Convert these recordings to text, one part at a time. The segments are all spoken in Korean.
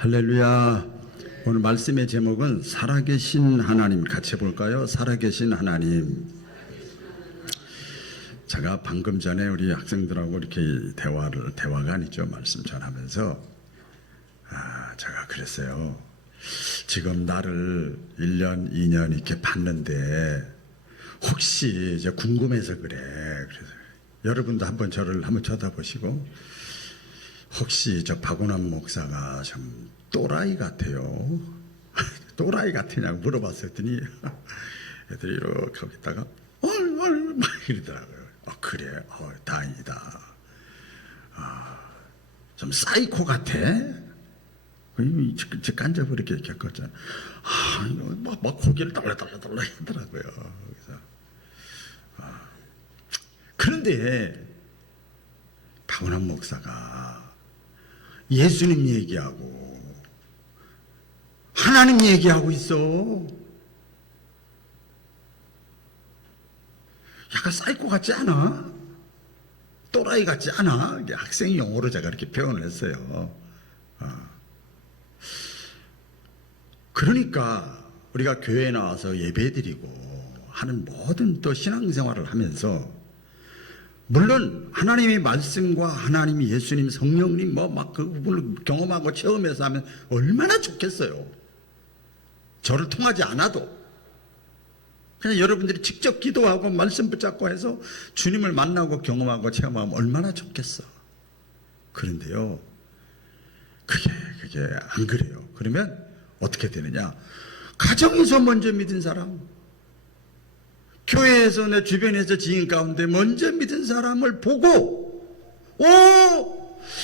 할렐루야. 오늘 말씀의 제목은 살아계신 하나님, 같이 볼까요? 살아계신 하나님. 제가 방금 전에 우리 학생들하고 이렇게 대화가 아니죠, 말씀 전하면서 제가 그랬어요. 지금 나를 1년, 2년 이렇게 봤는데 혹시 이제 궁금해서 그래. 그래서 여러분도 한번 저를 한번 쳐다보시고, 혹시 저 박원환 목사가 좀 또라이 같아요? 또라이 같으냐고 물어봤더니 애들이 이렇게 하고 있다가 막 이러더라고요. 그래, 다행이다. 좀 사이코 같아? 간접으로 이렇게 겪었잖아. 막 고개를 달라달라 하더라고요. 그래서 그런데 박원환 목사가 예수님 얘기하고 하나님 얘기하고 있어. 약간 사이코 같지 않아? 또라이 같지 않아? 학생 용어로 제가 이렇게 표현을 했어요. 그러니까 우리가 교회에 나와서 예배드리고 하는 모든 또 신앙생활을 하면서, 물론 하나님의 말씀과 하나님, 예수님, 성령님 막 그분을 경험하고 체험해서 하면 얼마나 좋겠어요. 저를 통하지 않아도 그냥 여러분들이 직접 기도하고 말씀 붙잡고 해서 주님을 만나고 경험하고 체험하면 얼마나 좋겠어. 그런데요, 그게 안 그래요. 그러면 어떻게 되느냐? 가정에서 먼저 믿은 사람, 교회에서 내 주변에서 지인 가운데 먼저 믿은 사람을 보고,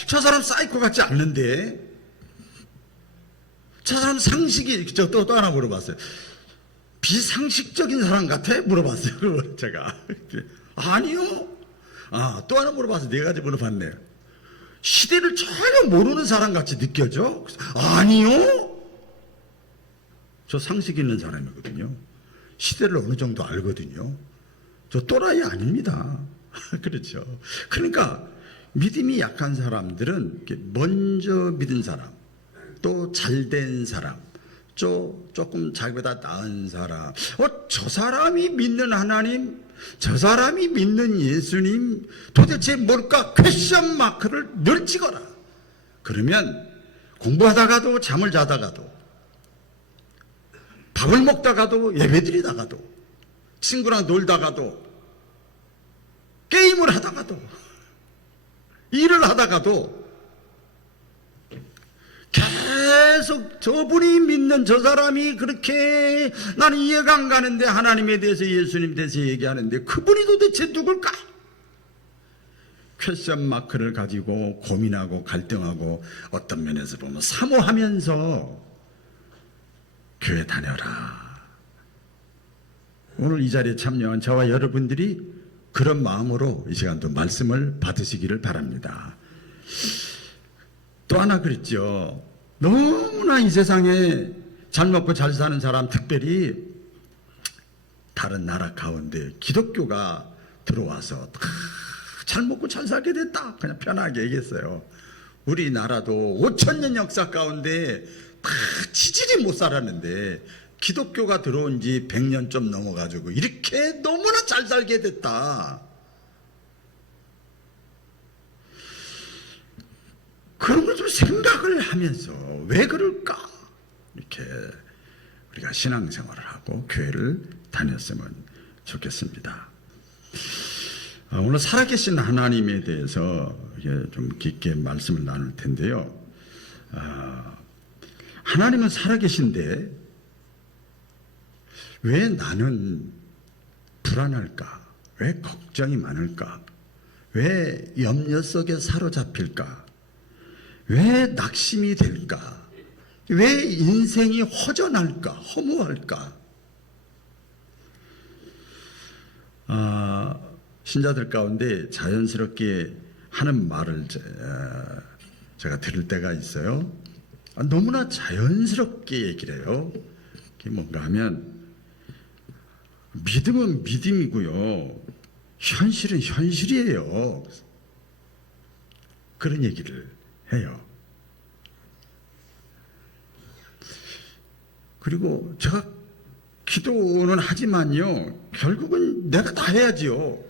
저 사람 사이코 같지 않는데, 저 사람 상식이, 또 하나 물어봤어요. 비상식적인 사람 같아? 물어봤어요. 제가. 아니요. 또 하나 물어봤어요. 4가지 물어봤네요. 시대를 전혀 모르는 사람 같이 느껴져? 아니요. 저 상식 있는 사람이거든요. 시대를 어느 정도 알거든요. 저 또라이 아닙니다. 그렇죠. 그러니까 믿음이 약한 사람들은 먼저 믿은 사람, 또 잘된 사람, 조금 자기보다 나은 사람, 저 사람이 믿는 하나님, 저 사람이 믿는 예수님, 도대체 뭘까? 퀘션 마크를 늘 찍어라. 그러면 공부하다가도, 잠을 자다가도, 밥을 먹다가도, 예배드리다가도, 친구랑 놀다가도, 게임을 하다가도, 일을 하다가도 계속 저분이 믿는 저 사람이 그렇게 나는 이해가 안 가는데, 하나님에 대해서, 예수님에 대해서 얘기하는데 그분이 도대체 누굴까? 퀘션 마크를 가지고 고민하고 갈등하고, 어떤 면에서 보면 사모하면서 교회 다녀라. 오늘 이 자리에 참여한 저와 여러분들이 그런 마음으로 이 시간도 말씀을 받으시기를 바랍니다. 또 하나 그랬죠. 너무나 이 세상에 잘 먹고 잘 사는 사람, 특별히 다른 나라 가운데 기독교가 들어와서 잘 먹고 잘 살게 됐다. 그냥 편하게 얘기했어요. 우리나라도 5,000년 역사 가운데 치질이 못 살았는데 기독교가 들어온 지 100년 좀 넘어가지고 이렇게 너무나 잘 살게 됐다. 그런 걸 좀 생각을 하면서 왜 그럴까? 이렇게 우리가 신앙생활을 하고 교회를 다녔으면 좋겠습니다. 오늘 살아계신 하나님에 대해서 좀 깊게 말씀을 나눌 텐데요. 하나님은 살아계신데 왜 나는 불안할까? 왜 걱정이 많을까? 왜 염려 속에 사로잡힐까? 왜 낙심이 될까? 왜 인생이 허전할까? 허무할까? 신자들 가운데 자연스럽게 하는 말을 제가 들을 때가 있어요. 너무나 자연스럽게 얘기를 해요. 그게 뭔가 하면, 믿음은 믿음이고요, 현실은 현실이에요. 그런 얘기를 해요. 그리고 제가 기도는 하지만요, 결국은 내가 다 해야지요.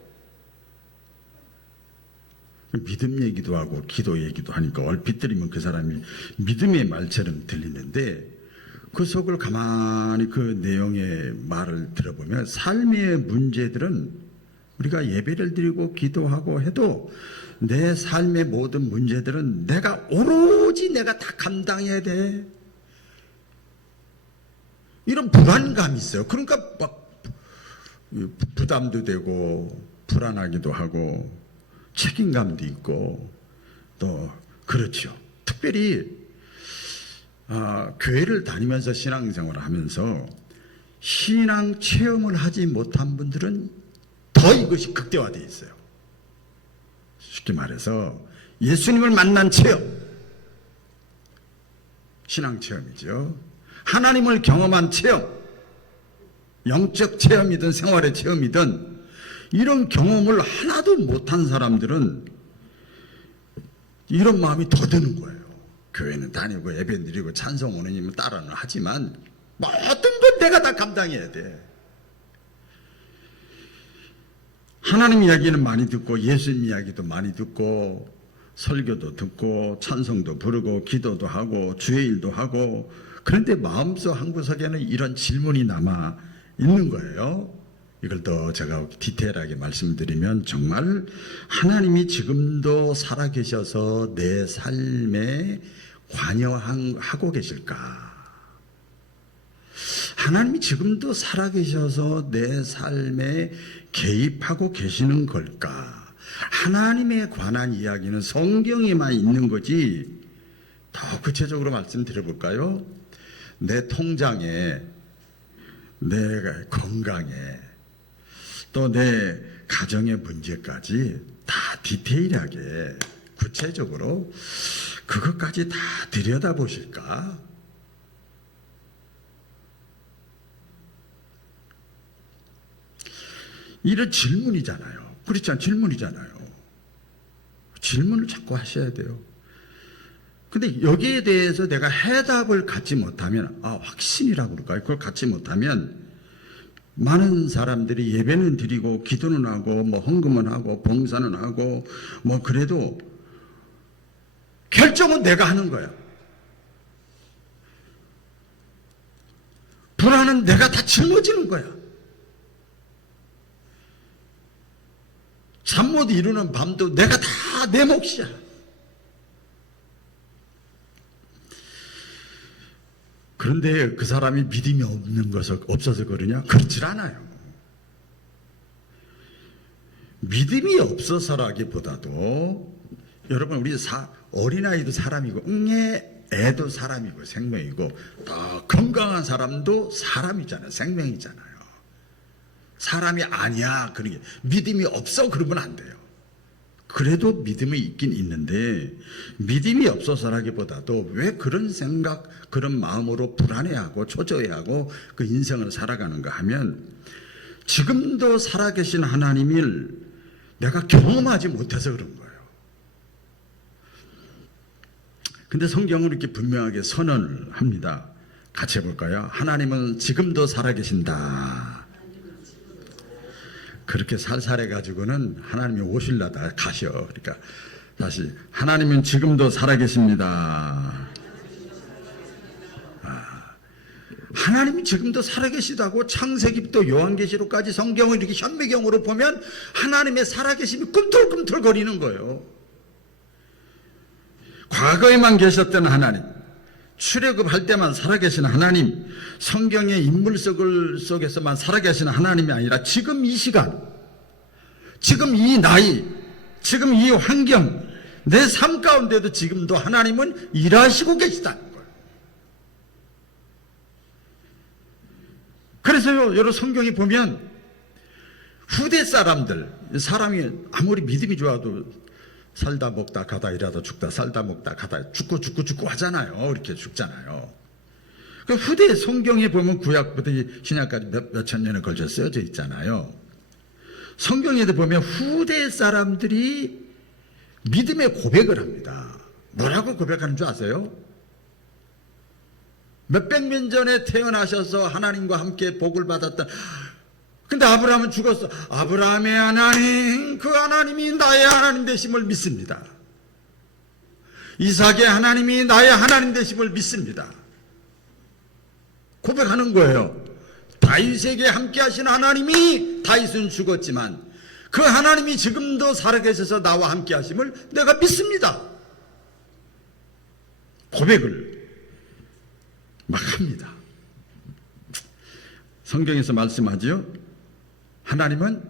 믿음 얘기도 하고 기도 얘기도 하니까 얼핏 들으면 그 사람이 믿음의 말처럼 들리는데, 그 속을 가만히 그 내용의 말을 들어보면 삶의 문제들은 우리가 예배를 드리고 기도하고 해도 내 삶의 모든 문제들은 오로지 내가 다 감당해야 돼, 이런 불안감이 있어요. 그러니까 막 부담도 되고 불안하기도 하고 책임감도 있고, 또 그렇죠. 특별히 교회를 다니면서 신앙생활을 하면서 신앙 체험을 하지 못한 분들은 더 이것이 극대화되어 있어요. 쉽게 말해서 예수님을 만난 체험, 신앙 체험이죠. 하나님을 경험한 체험, 영적 체험이든 생활의 체험이든 이런 경험을 하나도 못한 사람들은 이런 마음이 더 드는 거예요. 교회는 다니고 예배 드리고 찬송 오느님은 따라는 하지만 모든 건 내가 다 감당해야 돼. 하나님 이야기는 많이 듣고 예수님 이야기도 많이 듣고 설교도 듣고 찬송도 부르고 기도도 하고 주의 일도 하고, 그런데 마음속 한구석에는 이런 질문이 남아 있는 거예요. 이걸 더 제가 디테일하게 말씀드리면, 정말 하나님이 지금도 살아계셔서 내 삶에 관여하고 계실까? 하나님이 지금도 살아계셔서 내 삶에 개입하고 계시는 걸까? 하나님에 관한 이야기는 성경에만 있는 거지. 더 구체적으로 말씀드려볼까요? 내 통장에, 내 건강에, 또 내 가정의 문제까지 다 디테일하게 구체적으로 그것까지 다 들여다보실까? 이런 질문이잖아요. 그렇지 않아요? 질문이잖아요. 질문을 자꾸 하셔야 돼요. 근데 여기에 대해서 내가 해답을 갖지 못하면, 확신이라고 그럴까요? 그걸 갖지 못하면 많은 사람들이 예배는 드리고 기도는 하고 뭐 헌금은 하고 봉사는 하고 뭐 그래도 결정은 내가 하는 거야. 불안은 내가 다 짊어지는 거야. 잠 못 이루는 밤도 내가 다 내 몫이야. 그런데 그 사람이 믿음이 없는 것을 없어서 그러냐? 그렇질 않아요. 믿음이 없어서라기보다도, 여러분, 우리 어린아이도 사람이고 애도 사람이고 생명이고, 더 건강한 사람도 사람이잖아요. 생명이잖아요. 사람이 아니야 그런 게, 믿음이 없어 그러면 안 돼요. 그래도 믿음이 있긴 있는데, 믿음이 없어서라기보다도 왜 그런 생각, 그런 마음으로 불안해하고 초조해하고 그 인생을 살아가는가 하면, 지금도 살아계신 하나님을 내가 경험하지 못해서 그런 거예요. 근데 성경은 이렇게 분명하게 선언을 합니다. 같이 해볼까요? 하나님은 지금도 살아계신다. 그렇게 살살해가지고는 하나님이 오실라다 가셔. 그러니까 다시, 하나님은 지금도 살아계십니다. 하나님이 지금도 살아계시다고 창세기부터 요한계시록까지 성경을 이렇게 현미경으로 보면 하나님의 살아계심이 꿈틀꿈틀거리는 거예요. 과거에만 계셨던 하나님, 출애굽할 때만 살아계신 하나님, 성경의 인물 속에서만 살아계신 하나님이 아니라 지금 이 시간, 지금 이 나이, 지금 이 환경, 내 삶 가운데도 지금도 하나님은 일하시고 계시다는 거예요. 그래서요, 여러분, 성경에 보면 후대 사람들, 사람이 아무리 믿음이 좋아도 살다 먹다 가다 일하다 죽다, 살다 먹다 가다 죽고 하잖아요. 이렇게 죽잖아요. 그 후대 성경에 보면 구약부터 신약까지 몇천 년에 걸쳐 쓰여져 있잖아요. 성경에도 보면 후대 사람들이 믿음의 고백을 합니다. 뭐라고 고백하는 줄 아세요? 몇백 년 전에 태어나셔서 하나님과 함께 복을 받았던, 근데 아브라함은 죽었어. 아브라함의 하나님, 그 하나님이 나의 하나님 되심을 믿습니다. 이삭의 하나님이 나의 하나님 되심을 믿습니다. 고백하는 거예요. 다윗에게 함께 하신 하나님이, 다윗은 죽었지만 그 하나님이 지금도 살아계셔서 나와 함께 하심을 내가 믿습니다. 고백을 막 합니다. 성경에서 말씀하지요. 하나님은,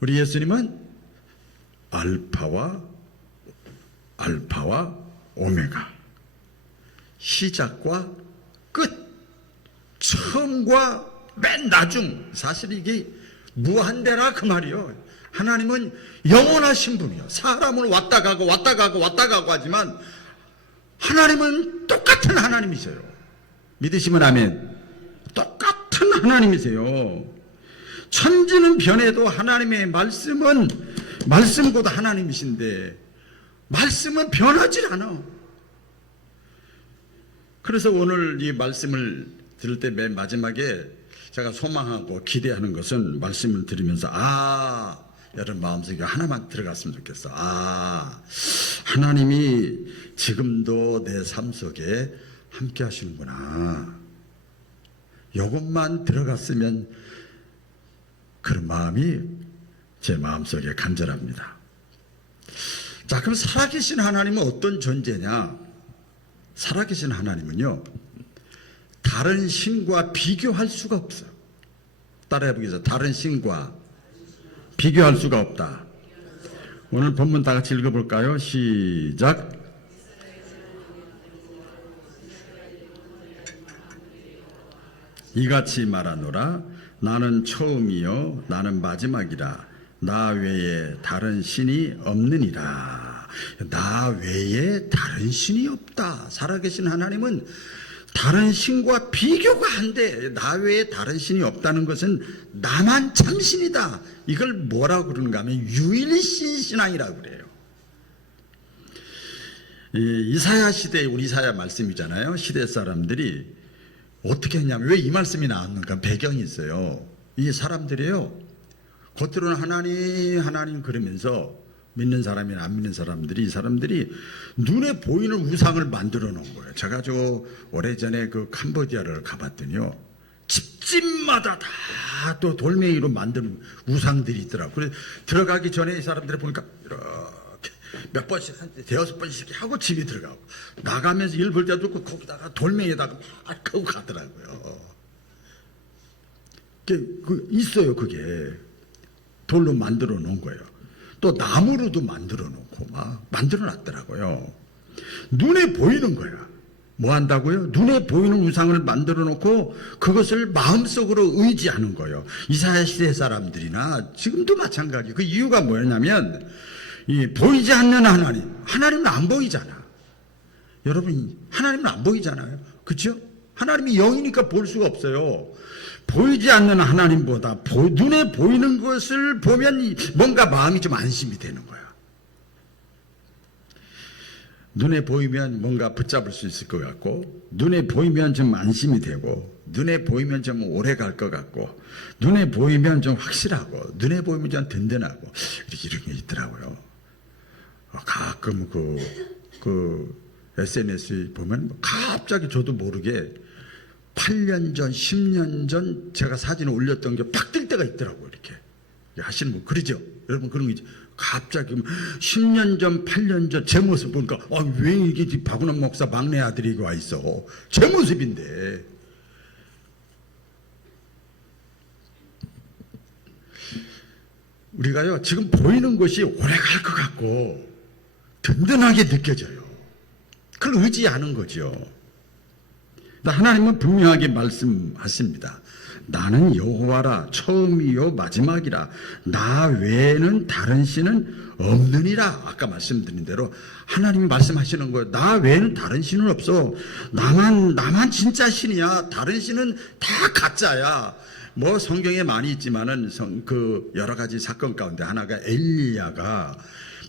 우리 예수님은 알파와 오메가, 시작과 끝, 처음과 맨 나중. 사실 이게 무한대라 그 말이요. 하나님은 영원하신 분이요. 사람은 왔다 가고 하지만 하나님은 똑같은 하나님이세요. 믿으시면 아멘. 똑같은 하나님이세요. 천지는 변해도 하나님의 말씀은, 말씀 곧 하나님이신데 말씀은 변하지 않아. 그래서 오늘 이 말씀을 들을 때 맨 마지막에 제가 소망하고 기대하는 것은, 말씀을 들으면서 여러분 마음속에 하나만 들어갔으면 좋겠어. 하나님이 지금도 내 삶 속에 함께 하시는구나. 이것만 들어갔으면, 그런 마음이 제 마음속에 간절합니다. 자, 그럼 살아계신 하나님은 어떤 존재냐? 살아계신 하나님은요, 다른 신과 비교할 수가 없어요. 따라해 보겠습니다. 다른 신과 비교할 수가 없다. 오늘 본문 다 같이 읽어볼까요? 시작. 이같이 말하노라. 나는 처음이요 나는 마지막이라. 나 외에 다른 신이 없느니라. 나 외에 다른 신이 없다. 살아계신 하나님은 다른 신과 비교가 안 돼. 나 외에 다른 신이 없다는 것은 나만 참신이다. 이걸 뭐라고 그러는가 하면 유일신 신앙이라고 그래요. 이사야 시대에, 우리 이사야 말씀이잖아요. 시대 사람들이 어떻게 했냐면, 왜 이 말씀이 나왔는가? 배경이 있어요. 이 사람들이요, 겉으로는 하나님 그러면서 믿는 사람이나 안 믿는 사람들이, 이 사람들이 눈에 보이는 우상을 만들어 놓은 거예요. 제가 오래전에 그 캄보디아를 가봤더니요, 집집마다 다 또 돌멩이로 만든 우상들이 있더라고요. 그래서 들어가기 전에 이 사람들을 보니까 이렇게 몇 번씩, 대여섯 번씩 하고 집에 들어가고, 나가면서 일 볼 때도 거기다가 돌멩이에다가 막 하고 가더라고요. 있어요. 그게 돌로 만들어 놓은 거예요. 또 나무로도 만들어 놓고 막 만들어 놨더라고요. 눈에 보이는 거야. 뭐 한다고요? 눈에 보이는 우상을 만들어 놓고 그것을 마음속으로 의지하는 거예요. 이사야 시대 사람들이나 지금도 마찬가지. 그 이유가 뭐였냐면, 이 보이지 않는 하나님은 안 보이잖아. 여러분, 하나님은 안 보이잖아요. 그렇죠? 하나님이 영이니까 볼 수가 없어요. 보이지 않는 하나님보다 눈에 보이는 것을 보면 뭔가 마음이 좀 안심이 되는 거야. 눈에 보이면 뭔가 붙잡을 수 있을 것 같고, 눈에 보이면 좀 안심이 되고, 눈에 보이면 좀 오래 갈 것 같고, 눈에 보이면 좀 확실하고, 눈에 보이면 좀 든든하고, 이런 게 있더라고요. 가끔 그 SNS에 보면 갑자기 저도 모르게 8년 전, 10년 전 제가 사진을 올렸던 게 팍 뜰 때가 있더라고요. 이렇게 하시는 분 그러죠? 여러분 그런 거 있죠? 갑자기 10년 전, 8년 전 제 모습 보니까 왜 이게 박은원 목사 막내 아들이 와 있어? 제 모습인데. 우리가요, 지금 보이는 것이 오래 갈 것 같고 든든하게 느껴져요. 그걸 의지하는 거죠. 하나님은 분명하게 말씀하십니다. 나는 여호와라, 처음이요 마지막이라. 나 외에는 다른 신은 없느니라. 아까 말씀드린 대로 하나님이 말씀하시는 거예요. 나 외에는 다른 신은 없어. 나만 진짜 신이야. 다른 신은 다 가짜야. 뭐 성경에 많이 있지만은 그 여러 가지 사건 가운데 하나가 엘리야가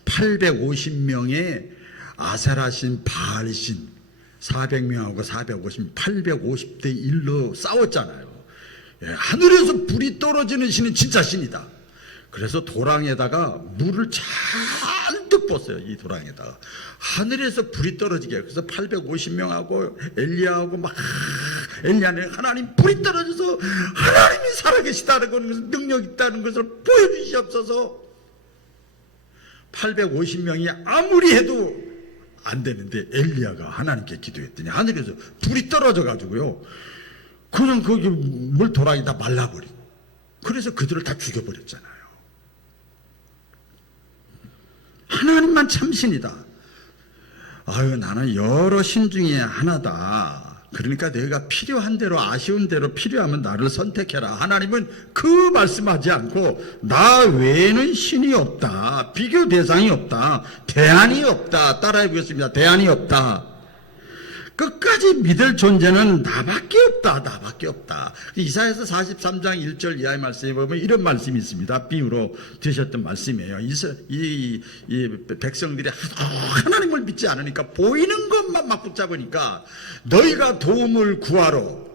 850명의 아세라신, 바알신 400명하고 450, 850대 1로 싸웠잖아요. 예, 하늘에서 불이 떨어지는 신은 진짜 신이다. 그래서 도랑에다가 물을 잔뜩 붓어요. 이 도랑에다가 하늘에서 불이 떨어지게. 그래서 850명하고 엘리야하고 막 엘리야는 하나님 불이 떨어져서 하나님이 살아계시다는 것을, 능력 있다는 것을 보여주시옵소서. 850명이 아무리 해도 안 되는데 엘리야가 하나님께 기도했더니 하늘에서 불이 떨어져 가지고요, 그냥 거기 물 도랑이 다 말라버리고, 그래서 그들을 다 죽여버렸잖아요. 하나님만 참신이다. 아유, 나는 여러 신 중에 하나다. 그러니까 내가 필요한 대로, 아쉬운 대로 필요하면 나를 선택해라. 하나님은 그 말씀하지 않고 나 외에는 신이 없다, 비교 대상이 없다, 대안이 없다. 따라해 보겠습니다. 대안이 없다. 끝까지 믿을 존재는 나밖에 없다. 나밖에 없다. 이사야서 43장 1절 이하의 말씀에 보면 이런 말씀이 있습니다. 비유로 드셨던 말씀이에요. 이 백성들이 하나님을 믿지 않으니까 보이는 것만 막 붙잡으니까, 너희가 도움을 구하러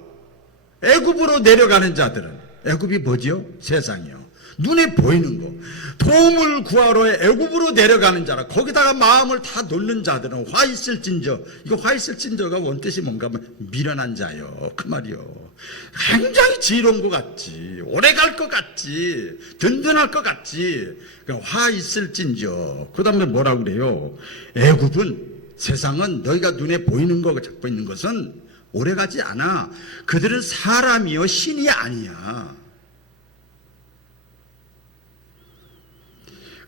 애굽으로 내려가는 자들은, 애굽이 뭐지요? 세상이요. 눈에 보이는 거. 도움을 구하러 애굽으로 내려가는 자라, 거기다가 마음을 다 놓는 자들은 화 있을진저. 이거 화 있을진저가 원뜻이 뭔가 하면 미련한 자요, 그 말이요. 굉장히 지혜로운 것 같지, 오래 갈 것 같지, 든든할 것 같지. 그러니까 화 있을진저. 그 다음에 뭐라고 그래요? 애굽은, 세상은 너희가 눈에 보이는 거 잡고 있는 것은 오래 가지 않아. 그들은 사람이요 신이 아니야.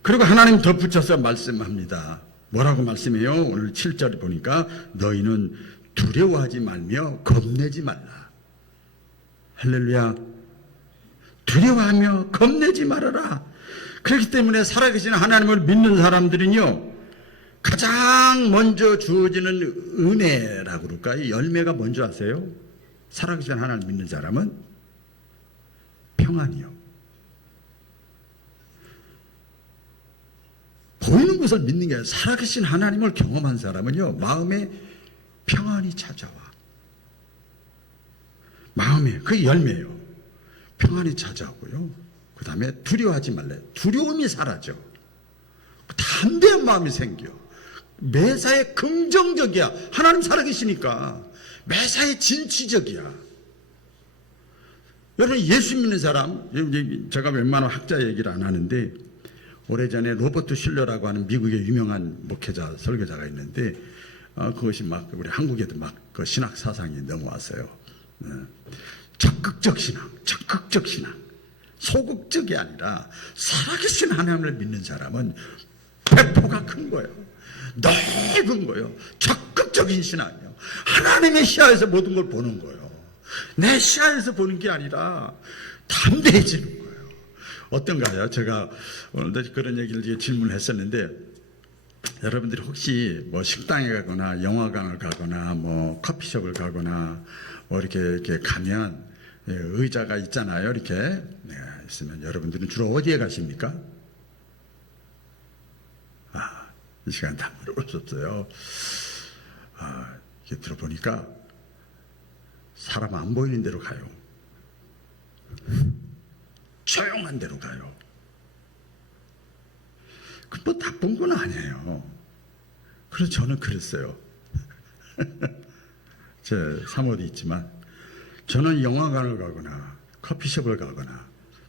그리고 하나님 덧붙여서 말씀합니다. 뭐라고 말씀해요? 오늘 7절에 보니까 너희는 두려워하지 말며 겁내지 말라. 할렐루야. 두려워하며 겁내지 말아라. 그렇기 때문에 살아계신 하나님을 믿는 사람들은요, 가장 먼저 주어지는 은혜라고 그럴까요? 열매가 뭔지 아세요? 살아계신 하나님을 믿는 사람은 평안이요. 보이는 것을 믿는 게 아니라 살아계신 하나님을 경험한 사람은요, 마음에 평안이 찾아와. 마음에, 그게 열매예요. 평안이 찾아오고요, 그 다음에 두려워하지 말래. 두려움이 사라져. 담대한 마음이 생겨. 매사에 긍정적이야. 하나님 살아계시니까 매사에 진취적이야. 여러분, 예수 믿는 사람, 제가 웬만하면 학자 얘기를 안 하는데, 오래전에 로버트 슐러라고 하는 미국의 유명한 목회자, 설교자가 있는데, 그것이 막 우리 한국에도 막 그 신학 사상이 넘어왔어요. 적극적 신앙, 적극적 신앙. 소극적이 아니라 살아계신 하나님을 믿는 사람은 배포가 큰 거예요. 넓은 거예요. 적극적인 신앙이에요. 하나님의 시야에서 모든 걸 보는 거예요. 내 시야에서 보는 게 아니라 담대해지는 거예요. 어떤가요? 제가 오늘도 그런 얘기를 질문을 했었는데, 여러분들이 혹시 뭐 식당에 가거나 영화관을 가거나 뭐 커피숍을 가거나 뭐 이렇게 가면 의자가 있잖아요. 이렇게 있으면 여러분들은 주로 어디에 가십니까? 이 시간 다 물어볼 수 없어요. 이렇게 들어보니까 사람 안 보이는 데로 가요. 조용한 데로 가요. 그 뭐 나쁜 건 아니에요. 그래서 저는 그랬어요. 제 사모도 있지만, 저는 영화관을 가거나 커피숍을 가거나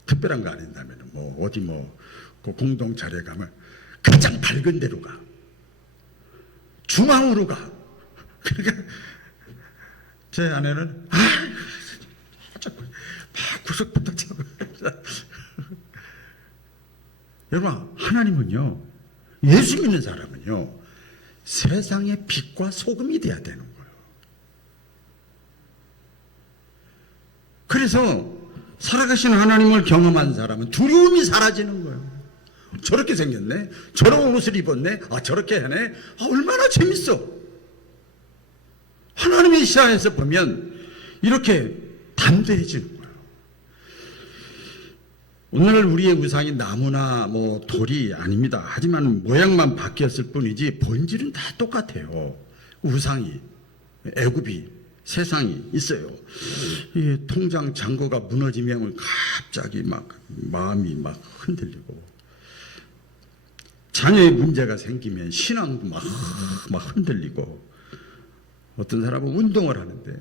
특별한 거 아닌다면 뭐 어디 뭐 그 공동 자리에 가면 가장 밝은 데로 가. 중앙으로 가. 그러니까 제 아내는 자꾸 막 구석부터 잡고. 여러분, 하나님은요, 예수 믿는 사람은요, 세상의 빛과 소금이 돼야 되는 거예요. 그래서 살아가신 하나님을 경험한 사람은 두려움이 사라지는 거예요. 저렇게 생겼네, 저런 옷을 입었네, 저렇게 하네, 얼마나 재밌어. 하나님의 시야에서 보면 이렇게 담대해지는 거예요. 오늘 우리의 우상이 나무나 뭐 돌이 아닙니다. 하지만 모양만 바뀌었을 뿐이지 본질은 다 똑같아요. 우상이 애굽이 세상이 있어요. 이 통장 잔고가 무너지면 갑자기 막 마음이 막 흔들리고, 자녀의 문제가 생기면 신앙도 막 흔들리고, 어떤 사람은 운동을 하는데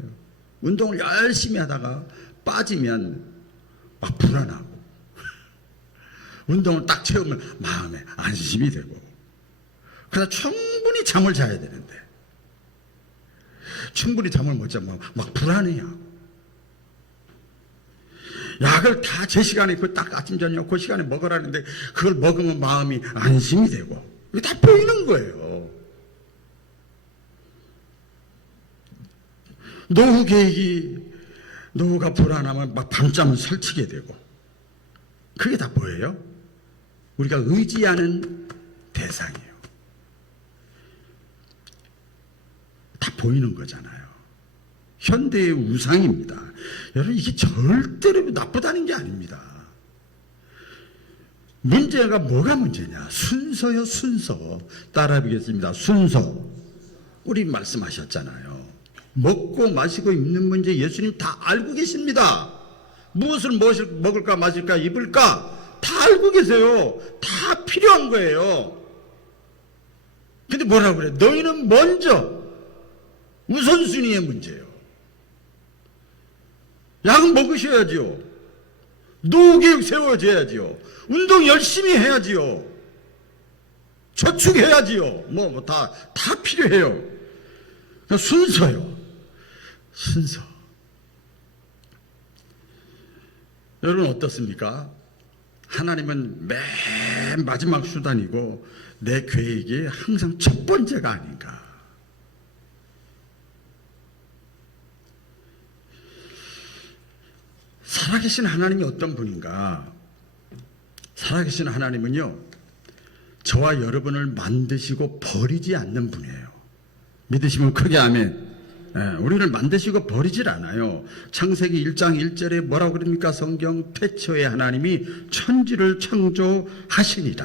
운동을 열심히 하다가 빠지면 막 불안하고, 운동을 딱 채우면 마음에 안심이 되고, 그러다 충분히 잠을 자야 되는데 충분히 잠을 못 자면 막 불안해요. 약을 다 제 시간에 딱 아침 저녁 그 시간에 먹으라는데 그걸 먹으면 마음이 안심이 되고, 이게 다 보이는 거예요. 노후 계획이, 노후가 불안하면 막 밤잠을 설치게 되고, 그게 다 뭐예요? 우리가 의지하는 대상이에요. 다 보이는 거잖아요. 현대의 우상입니다. 여러분, 이게 절대로 나쁘다는 게 아닙니다. 문제가 뭐가 문제냐? 순서요, 순서. 따라 보겠습니다. 순서. 우리 말씀하셨잖아요. 먹고 마시고 입는 문제 예수님 다 알고 계십니다. 무엇을 먹을까 마실까 입을까 다 알고 계세요. 다 필요한 거예요. 근데 뭐라고 그래? 너희는 먼저 우선순위의 문제예요. 약 먹으셔야지요. 노후계획 세워져야지요. 운동 열심히 해야지요. 저축해야지요. 다 필요해요. 순서요. 순서. 여러분 어떻습니까? 하나님은 맨 마지막 수단이고 내 계획이 항상 첫 번째가 아닌가. 살아계신 하나님이 어떤 분인가? 살아계신 하나님은요, 저와 여러분을 만드시고 버리지 않는 분이에요. 믿으시면 크게 아멘. 우리를 만드시고 버리질 않아요. 창세기 1장 1절에 뭐라고 그럽니까? 성경, 태초에 하나님이 천지를 창조하시니라.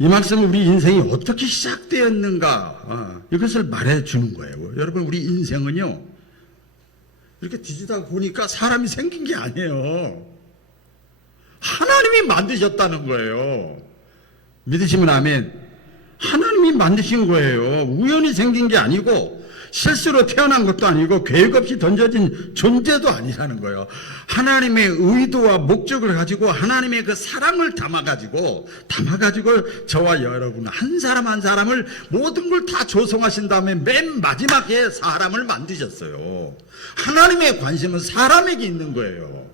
이 말씀은 우리 인생이 어떻게 시작되었는가, 이것을 말해주는 거예요. 여러분, 우리 인생은요, 이렇게 뒤지다 보니까 사람이 생긴 게 아니에요. 하나님이 만드셨다는 거예요. 믿으시면 아멘. 하나님이 만드신 거예요. 우연히 생긴 게 아니고 실수로 태어난 것도 아니고 계획 없이 던져진 존재도 아니라는 거예요. 하나님의 의도와 목적을 가지고 하나님의 그 사랑을 담아가지고 저와 여러분 한 사람 한 사람을 모든 걸 다 조성하신 다음에 맨 마지막에 사람을 만드셨어요. 하나님의 관심은 사람에게 있는 거예요.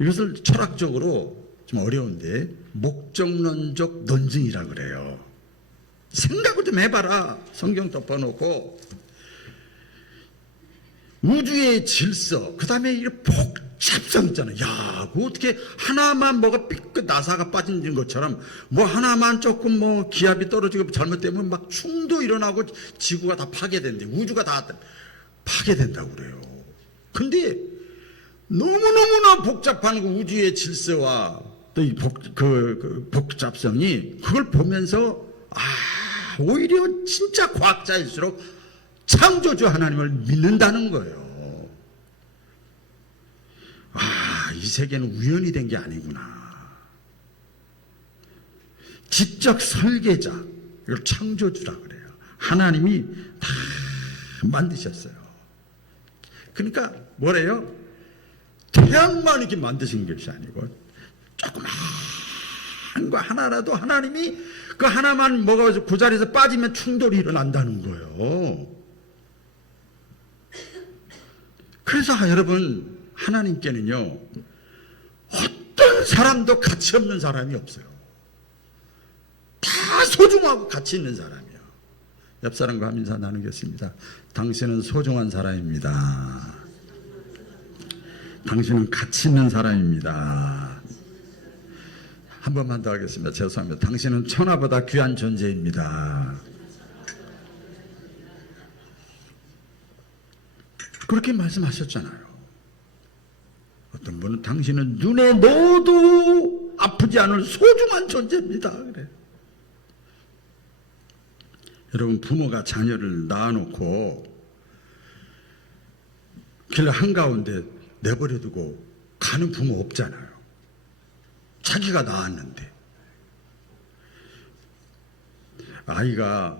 이것을 철학적으로 좀 어려운데 목적론적 논증이라고 그래요. 생각을 좀 해봐라. 성경 덮어놓고 우주의 질서, 그 다음에 이 복잡성 있잖아요. 야, 그 어떻게 하나만 뭐가 삐끗 나사가 빠진 것처럼 뭐 하나만 조금 뭐 기압이 떨어지고 잘못되면 막 충도 일어나고 지구가 다 파괴된대. 우주가 다 파괴된다고 그래요. 근데 너무너무나 복잡한 그 우주의 질서와 또 이 복잡성이, 그걸 보면서 오히려 진짜 과학자일수록 창조주 하나님을 믿는다는 거예요. 이 세계는 우연히 된 게 아니구나. 지적 설계자, 이걸 창조주라 그래요. 하나님이 다 만드셨어요. 그러니까 뭐래요? 태양만 이렇게 만드신 것이 아니고 조그만 거 하나라도 하나님이 그 하나만 먹어서 그 자리에서 빠지면 충돌이 일어난다는 거예요. 그래서 여러분, 하나님께는요, 어떤 사람도 가치 없는 사람이 없어요. 다 소중하고 가치 있는 사람이에요. 옆 사람과 인사 나누겠습니다. 당신은 소중한 사람입니다. 당신은 가치 있는 사람입니다. 한 번만 더 하겠습니다. 죄송합니다. 당신은 천하보다 귀한 존재입니다. 그렇게 말씀하셨잖아요. 어떤 분은 당신은 눈에 넣어도 아프지 않을 소중한 존재입니다. 그래. 여러분, 부모가 자녀를 낳아놓고 길 한가운데 내버려두고 가는 부모 없잖아요. 자기가 낳았는데. 아이가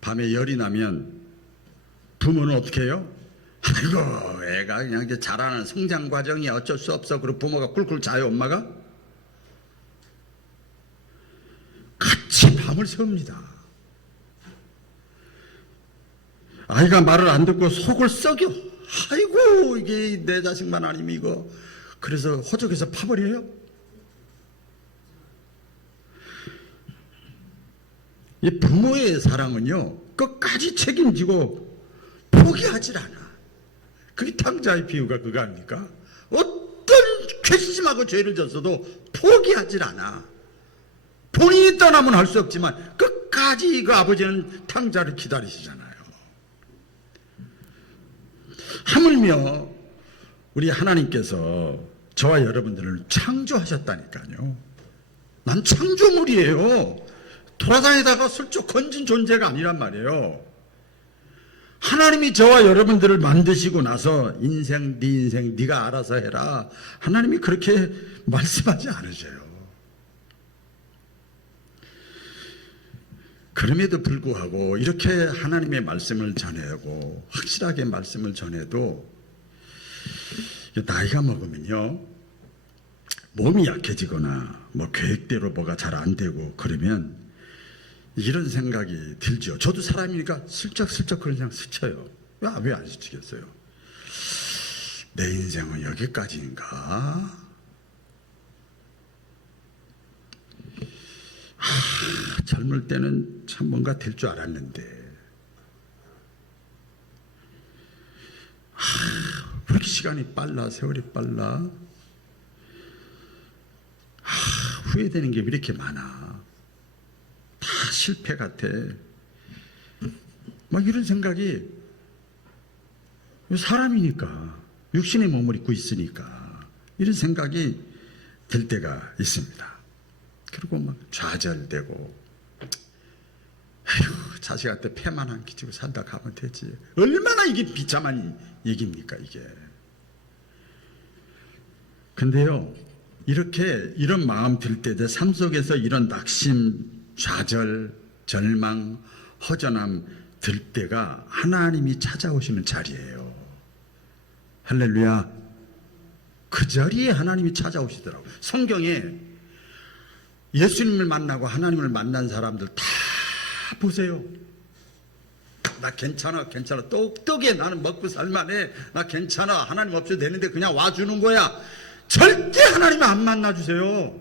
밤에 열이 나면 부모는 어떻게 해요? 아이고, 애가 그냥 이제 자라는 성장 과정이 어쩔 수 없어. 그리고 부모가 꿀꿀 자요, 엄마가? 같이 밤을 새웁니다. 아이가 말을 안 듣고 속을 썩여. 아이고, 이게 내 자식만 아니면 이거. 그래서 호적에서 파버려요. 이 부모의 사랑은요, 끝까지 책임지고 포기하질 않아. 그게 탕자의 비유가 그거 아닙니까? 어떤 괘씸하고 죄를 졌어도 포기하질 않아. 본인이 떠나면 할 수 없지만 끝까지 그 아버지는 탕자를 기다리시잖아요. 하물며 우리 하나님께서 저와 여러분들을 창조하셨다니까요. 난 창조물이에요. 돌아다니다가 슬쩍 건진 존재가 아니란 말이에요. 하나님이 저와 여러분들을 만드시고 나서 인생, 네 인생 네가 알아서 해라, 하나님이 그렇게 말씀하지 않으셔요. 그럼에도 불구하고 이렇게 하나님의 말씀을 전하고 확실하게 말씀을 전해도 나이가 먹으면요, 몸이 약해지거나 뭐 계획대로 뭐가 잘 안 되고 그러면 이런 생각이 들죠. 저도 사람이니까 슬쩍슬쩍 그냥 스쳐요. 왜 안 스치겠어요? 내 인생은 여기까지인가? 젊을 때는 참 뭔가 될 줄 알았는데, 왜 이렇게 시간이 빨라, 세월이 빨라? 후회되는 게 왜 이렇게 많아? 다 실패 같아. 막 이런 생각이, 사람이니까, 육신의 몸을 입고 있으니까 이런 생각이 들 때가 있습니다. 그리고 막 좌절되고, 아휴, 자식한테 패만 안 끼치고 산다 가면 되지. 얼마나 이게 비참한 얘기입니까, 이게. 근데요, 이렇게 이런 마음 들 때, 내 삶 속에서 이런 낙심, 좌절, 절망, 허전함 들 때가 하나님이 찾아오시는 자리예요. 할렐루야. 그 자리에 하나님이 찾아오시더라고요. 성경에 예수님을 만나고 하나님을 만난 사람들 다 보세요. 나 괜찮아, 괜찮아, 똑똑해, 나는 먹고 살만해, 나 괜찮아, 하나님 없어도 되는데 그냥 와주는 거야. 절대 하나님 안 만나주세요.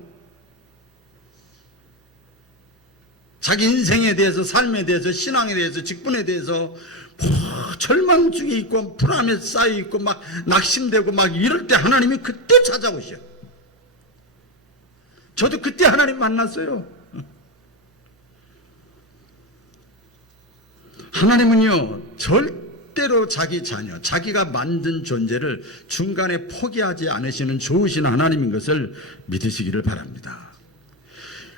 자기 인생에 대해서, 삶에 대해서, 신앙에 대해서, 직분에 대해서 절망 중에 있고 불안에 쌓여 있고 막 낙심되고 막 이럴 때 하나님이 그때 찾아오셔. 저도 그때 하나님 만났어요. 하나님은요, 절대로 자기 자녀, 자기가 만든 존재를 중간에 포기하지 않으시는 좋으신 하나님인 것을 믿으시기를 바랍니다.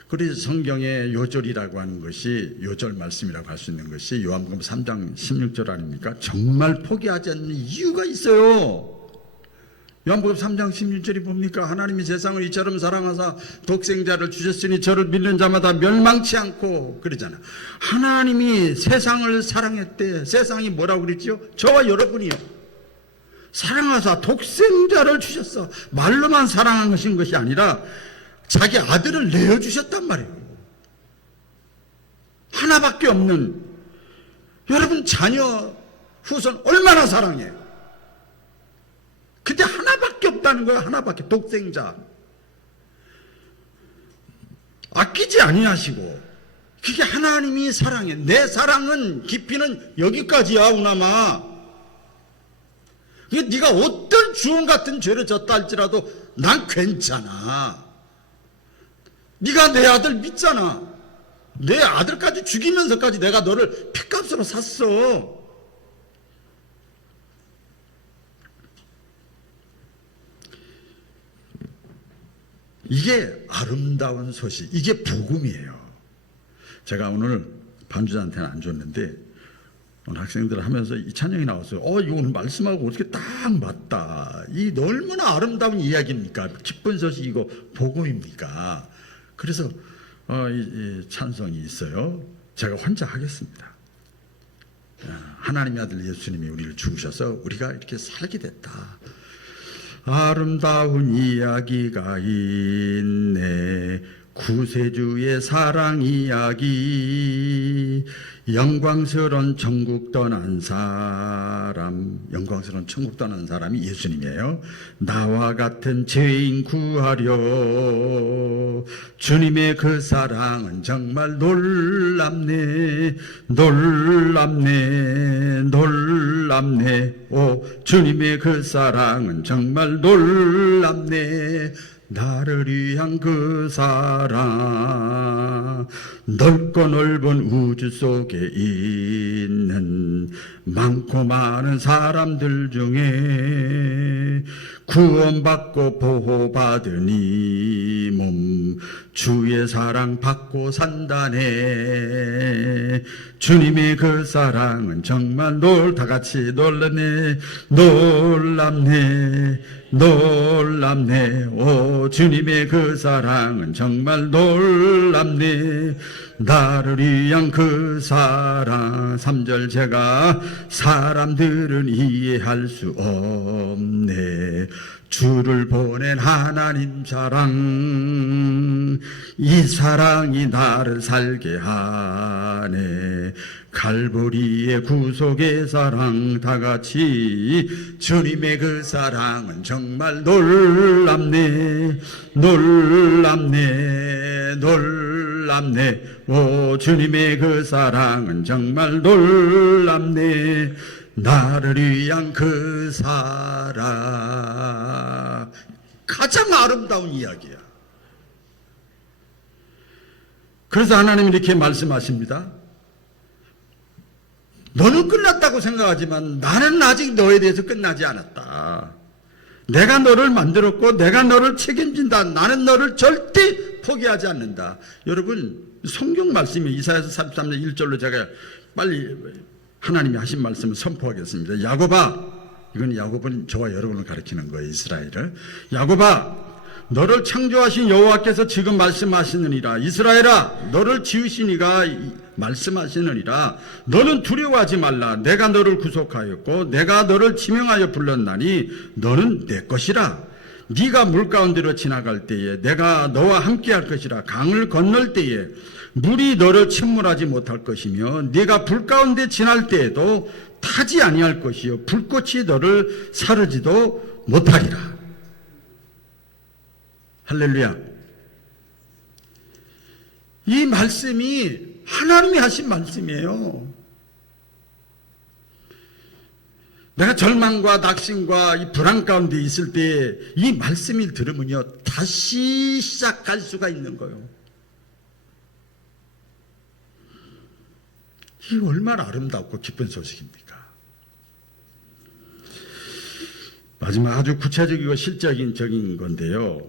그래서 성경의 요절이라고 하는 것이, 요절 말씀이라고 할 수 있는 것이 요한복음 3장 16절 아닙니까? 정말 포기하지 않는 이유가 있어요. 요한복음 3장 16절이 뭡니까? 하나님이 세상을 이처럼 사랑하사 독생자를 주셨으니 저를 믿는 자마다 멸망치 않고, 그러잖아. 하나님이 세상을 사랑했대. 세상이 뭐라고 그랬지요? 저와 여러분이요. 사랑하사 독생자를 주셨어. 말로만 사랑하신 것이 아니라 자기 아들을 내어주셨단 말이에요. 하나밖에 없는, 여러분 자녀 후손 얼마나 사랑해요? 근데 하나밖에 없다는 거예요. 하나밖에. 독생자. 아끼지 아니하시고, 그게 하나님이 사랑해. 내 사랑은 깊이는 여기까지야, 우나마. 네가 어떤 주홍 같은 죄를 졌다 할지라도 난 괜찮아. 네가 내 아들 믿잖아. 내 아들까지 죽이면서까지 내가 너를 핏값으로 샀어. 이게 아름다운 소식, 이게 복음이에요. 제가 오늘 반주자한테는 안 줬는데 오늘 학생들 하면서 이 찬양이 나왔어요. 이거 오늘 말씀하고 어떻게 딱 맞다. 이 얼마나 아름다운 이야기입니까? 기쁜 소식이고 복음입니까? 그래서 이 찬송이 있어요. 제가 혼자 하겠습니다. 하나님의 아들 예수님이 우리를 죽으셔서 우리가 이렇게 살게 됐다. 아름다운 이야기가 있네. 구세주의 사랑 이야기. 영광스러운 천국 떠난 사람, 영광스러운 천국 떠난 사람이 예수님이에요. 나와 같은 죄인 구하려. 주님의 그 사랑은 정말 놀랍네. 놀랍네. 놀랍네. 오, 주님의 그 사랑은 정말 놀랍네. 나를 위한 그 사랑. 넓고 넓은 우주 속에 있는 많고 많은 사람들 중에 구원받고 보호받은 이 몸 주의 사랑 받고 산다네. 주님의 그 사랑은 정말 다 같이 놀랍네. 놀랍네. 놀랍네. 오, 주님의 그 사랑은 정말 놀랍네. 나를 위한 그 사랑. 3절 제가 사람들은 이해할 수 없네. 주를 보낸 하나님 사랑. 이 사랑이 나를 살게 하네. 갈보리의 구속의 사랑. 다 같이 주님의 그 사랑은 정말 놀랍네. 놀랍네. 놀랍네. 오, 주님의 그 사랑은 정말 놀랍네. 나를 위한 그 사랑. 가장 아름다운 이야기야. 그래서 하나님이 이렇게 말씀하십니다. 너는 끝났다고 생각하지만 나는 아직 너에 대해서 끝나지 않았다. 내가 너를 만들었고 내가 너를 책임진다. 나는 너를 절대 포기하지 않는다. 여러분, 성경 말씀이 이사야서 33장 1절로 제가 빨리 하나님이 하신 말씀을 선포하겠습니다. 야곱아, 이건 야곱은 저와 여러분을 가리키는 거예요. 이스라엘을. 야곱아, 너를 창조하신 여호와께서 지금 말씀하시느니라. 이스라엘아, 너를 지으신 이가 말씀하시느니라. 너는 두려워하지 말라. 내가 너를 구속하였고 내가 너를 지명하여 불렀나니 너는 내 것이라. 네가 물 가운데로 지나갈 때에 내가 너와 함께 할 것이라. 강을 건널 때에 물이 너를 침몰하지 못할 것이며 네가 불 가운데 지날 때에도 타지 아니할 것이요 불꽃이 너를 사르지도 못하리라. 할렐루야. 이 말씀이 하나님이 하신 말씀이에요. 내가 절망과 낙심과 이 불안 가운데 있을 때 이 말씀을 들으면요 다시 시작할 수가 있는 거예요. 이 얼마나 아름답고 기쁜 소식입니까? 마지막 아주 구체적이고 실적인 건데요.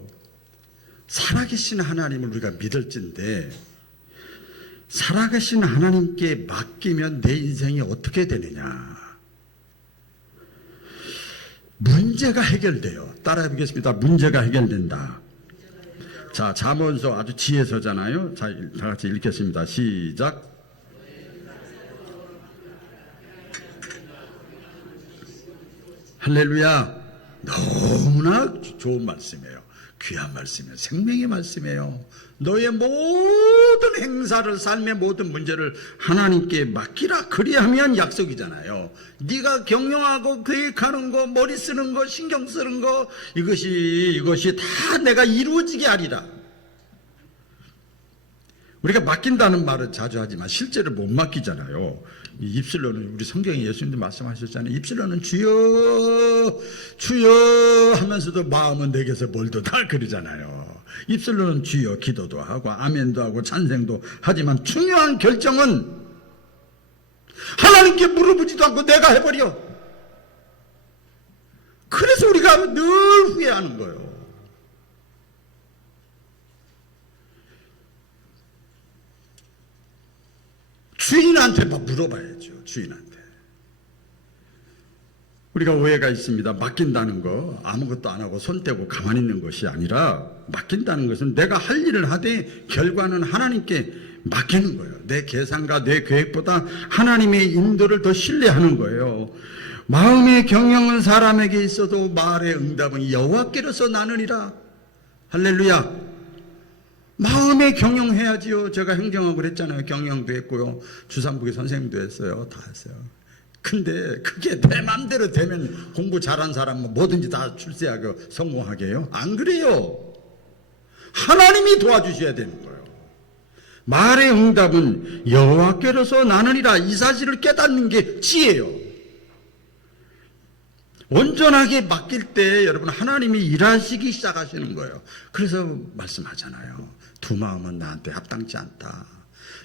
살아계신 하나님을 우리가 믿을진데 살아계신 하나님께 맡기면 내 인생이 어떻게 되느냐? 문제가 해결돼요. 따라해 보겠습니다. 문제가 해결된다. 자, 잠언서 아주 지혜서잖아요. 자, 다 같이 읽겠습니다. 시작. 할렐루야. 너무나 좋은 말씀이에요. 귀한 말씀이에요. 생명의 말씀이에요. 너의 모든 행사를, 삶의 모든 문제를 하나님께 맡기라. 그리하면 약속이잖아요. 네가 경영하고 계획하는 거, 머리 쓰는 거, 신경 쓰는 거, 이것이 다 내가 이루어지게 하리라. 우리가 맡긴다는 말은 자주 하지만 실제로 못 맡기잖아요. 이 입술로는 우리 성경에 예수님도 말씀하셨잖아요. 입술로는 주여 주여 하면서도 마음은 내게서 멀도다 그러잖아요. 입술로는 주여 기도도 하고 아멘도 하고 찬생도 하지만 중요한 결정은 하나님께 물어보지도 않고 내가 해버려. 그래서 우리가 늘 후회하는 거예요. 주인한테 막 물어봐야죠. 주인한테. 우리가 오해가 있습니다. 맡긴다는 거 아무것도 안 하고 손 떼고 가만히 있는 것이 아니라, 맡긴다는 것은 내가 할 일을 하되 결과는 하나님께 맡기는 거예요. 내 계산과 내 계획보다 하나님의 인도를 더 신뢰하는 거예요. 마음의 경영은 사람에게 있어도 말의 응답은 여호와께로서 나느니라. 할렐루야. 마음의 경영해야지요. 제가 행정학을 했잖아요. 경영도 했고요. 주산부교 선생님도 했어요. 다 했어요. 근데 그게 내 맘대로 되면 공부 잘한 사람은 뭐든지 다 출세하고 성공하게 해요? 안 그래요. 하나님이 도와주셔야 되는 거예요. 말의 응답은 여호와께로서 나느니라. 이 사실을 깨닫는 게 지혜예요. 온전하게 맡길 때 여러분 하나님이 일하시기 시작하시는 거예요. 그래서 말씀하잖아요. 두 마음은 나한테 합당치 않다.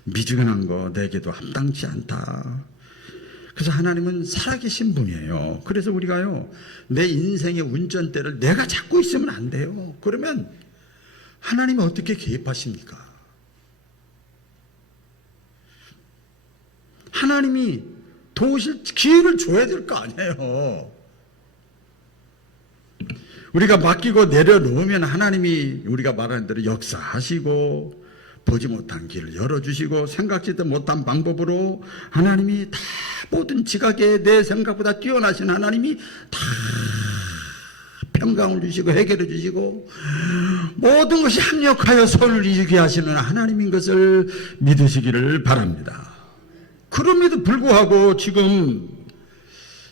미지근한 거 내게도 합당치 않다. 그래서 하나님은 살아계신 분이에요. 그래서 우리가요, 내 인생의 운전대를 내가 잡고 있으면 안 돼요. 그러면 하나님이 어떻게 개입하십니까? 하나님이 도우실 기회를 줘야 될 거 아니에요. 우리가 맡기고 내려놓으면 하나님이 우리가 말하는 대로 역사하시고, 보지 못한 길을 열어주시고, 생각지도 못한 방법으로 하나님이 다 모든 지각에 내 생각보다 뛰어나신 하나님이 다 평강을 주시고 해결해 주시고 모든 것이 합력하여 선을 이루게 하시는 하나님인 것을 믿으시기를 바랍니다. 그럼에도 불구하고 지금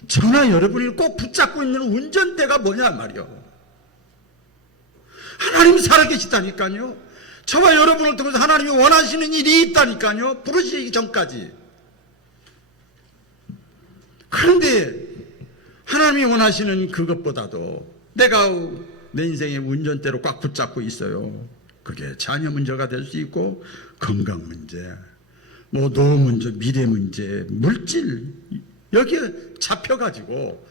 저나 여러분이 꼭 붙잡고 있는 운전대가 뭐냐 말이요. 하나님이 살아계시다니까요. 저와 여러분을 통해서 하나님이 원하시는 일이 있다니까요. 부르시기 전까지. 그런데 하나님이 원하시는 그것보다도 내가 내 인생의 운전대로 꽉 붙잡고 있어요. 그게 자녀 문제가 될 수 있고, 건강 문제, 뭐 노후 문제, 미래 문제, 물질, 여기에 잡혀가지고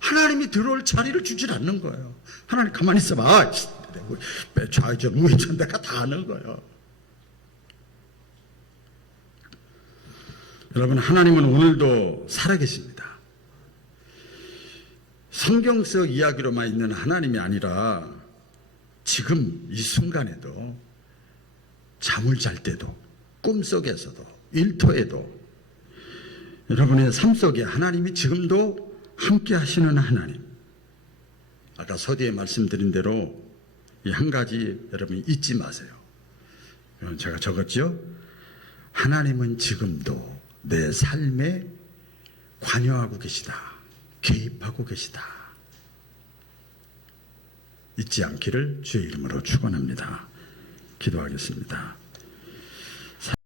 하나님이 들어올 자리를 주질 않는 거예요. 하나님 가만히 있어봐. 좌회전 우회전 내가 다 하는 거예요. 여러분, 하나님은 오늘도 살아계십니다. 성경 속 이야기로만 있는 하나님이 아니라 지금 이 순간에도, 잠을 잘 때도, 꿈속에서도, 일터에도 여러분의 삶 속에 하나님이 지금도 함께 하시는 하나님. 아까 서두에 말씀드린 대로 이 한 가지 여러분 잊지 마세요. 제가 적었죠? 하나님은 지금도 내 삶에 관여하고 계시다. 개입하고 계시다. 잊지 않기를 주의 이름으로 축원합니다. 기도하겠습니다.